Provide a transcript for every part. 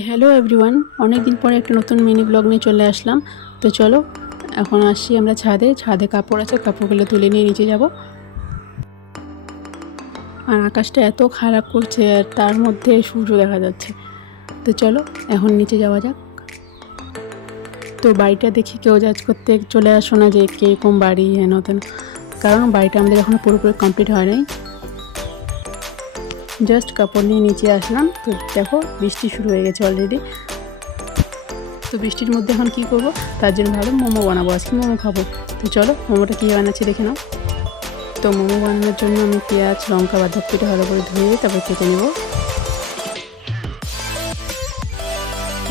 Hello everyone, অনেক দিন পরে একটা নতুন মিনি ব্লগ নিয়ে চলে আসলাম। তো চলো এখন আসছি আমরা ছাদে কাপড় আছে, কাপড়গুলো তুলে নিয়ে নিচে যাব। আর আকাশটা এত খারাপ করছে আর তার মধ্যে সূর্য দেখা যাচ্ছে। তো চলো এখন নিচে যাওয়া যাক। তো বাড়িটা দেখি কেউ জাজ করতে চলে আসো না যে কীরকম বাড়ি হেন তেন, কারণ বাড়িটা আমাদের এখনও পুরোপুরি কমপ্লিট হয় নাই। জাস্ট কাপড় নিয়ে নিচে আসলাম, তো দেখো বৃষ্টি শুরু হয়ে গেছে অলরেডি। তো বৃষ্টির মধ্যে এখন কী করবো, তার জন্য ভালো মোমো বানাবো, আজকে মোমো খাবো। তো চলো মোমোটা কী বানাচ্ছি দেখে নাও। তো মোমো বানানোর জন্য আমি পেঁয়াজ লঙ্কা বাঁধাকপিটা ভালো করে ধুয়ে তারপর কেটে নেব।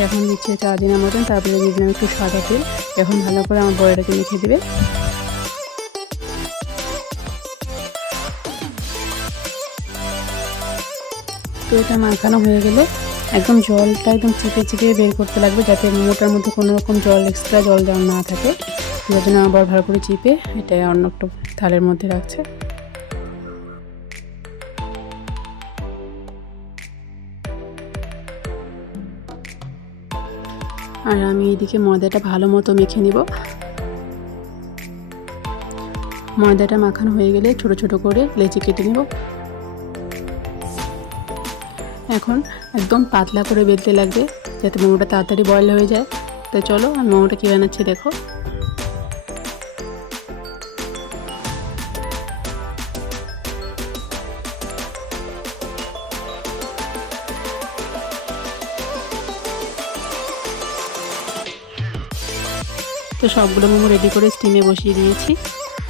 এখন দিচ্ছে 4 দিনের মতন, তারপরে দিয়ে দিলাম একটু সাদা তেল। এখন ভালো করে আমার বড়াটাকে মেখে দেবে। তো এটা মাখানো হয়ে গেলে একদম জলটা একদম চিপে চিপে বের করতে লাগবে, যাতে মোমোটার মধ্যে কোনো রকম এক্সট্রা জল দেওয়া না থাকে। তার জন্য আমার ভালো করে চিপে এটা অন্য একটা থালের মধ্যে রাখছে। আর আমি এদিকে ময়দাটা ভালো মতো মেখে নিব। ময়দাটা মাখানো হয়ে গেলে ছোট ছোট করে লেচি কেটে নেব। এখন একদম পাতলা করে বেলতে লাগবে, যাতে মোমোটা তাড়াতাড়ি বয়েল হয়ে যায়। তো চলো আমি মোমোটা কী বানাচ্ছি দেখো। তো সবগুলো মোমো রেডি করে স্টিমে বসিয়ে দিয়েছি,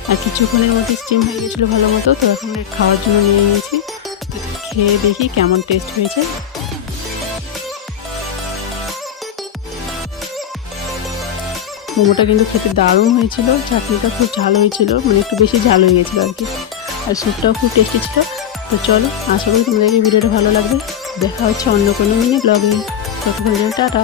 আর কিছুক্ষণের মধ্যে স্টিম হয়ে গেছিলো ভালো মতো। তো এখন খাওয়ার জন্য নিয়ে নিয়েছি, খেয়ে দেখি কেমন টেস্ট হয়েছে। মোমোটা কিন্তু খেতে দারুণ হয়েছিল, চাটনিটা খুব ঝাল হয়েছিল, মানে একটু বেশি ঝাল হয়ে গেছিলো আর কি, আর স্যুপটাও খুব টেস্টি ছিল। তো চলো আশা করি তোমাদেরকে ভিডিওটা ভালো লাগবে। দেখা হচ্ছে অন্য কোনো মিনি ব্লগে। ততক্ষণ টাটা।